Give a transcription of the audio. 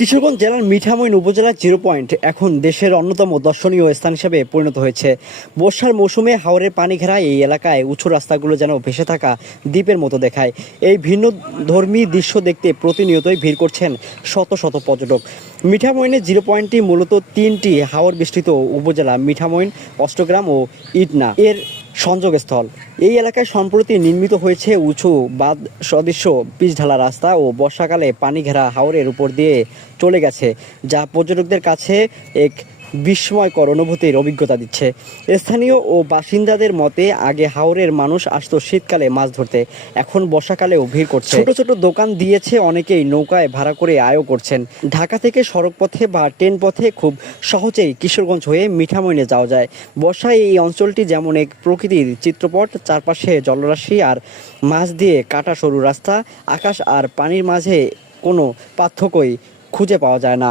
কিশোরগঞ্জ জেলার মিঠামইন উপজেলার zero point এখন দেশের অন্যতম দর্শনীয় স্থান হিসেবে পরিণত হয়েছে। বর্ষার মৌসুমে হাওরের পানি ঘেরা এই এলাকায় উঁচু রাস্তাগুলো যেন ভেসে থাকা দ্বীপের মতো দেখায়। এই ভিন্ন ধর্মী দৃশ্য দেখতে প্রতিনিয়তই ভিড় করছেন শত শত পর্যটক। মিঠামইনের জিরো পয়েন্টটি মূলত তিনটি হাওর বেষ্টিত উপজেলা মিঠামইন, অষ্টগ্রাম ও ইটনা এর সংযোগস্থল। এই এলাকায় সম্প্রতি নির্মিত হয়েছে উঁচু বাঁধ সদৃশ্য পিচঢালা রাস্তা ও বর্ষাকালে পানি ঘেরা হাওরের উপর দিয়ে চলে গেছে, যা পর্যটকদের কাছে এক বিস্ময়কর অনুভূতির অভিজ্ঞতা দিচ্ছে। স্থানীয় ও বাসিন্দাদের মতে আগে হাওরের মানুষ আসতো শীতকালে মাছ ধরতে, এখন বর্ষাকালেও ভিড় করছে। ছোট ছোট দোকান দিয়েছে, অনেকেই নৌকায় ভাড়া করে আয়ও করছেন। ঢাকা থেকে সড়ক পথে বা ট্রেন পথে খুব সহজেই কিশোরগঞ্জ হয়ে মিঠামইনে যাওয়া যায়। বর্ষায় এই অঞ্চলটি যেমন এক প্রকৃতির চিত্রপট, চারপাশে জলরাশি আর মাছ দিয়ে কাটা সরু রাস্তা, আকাশ আর পানির মাঝে কোনো পার্থক্যই খুঁজে পাওয়া যায় না।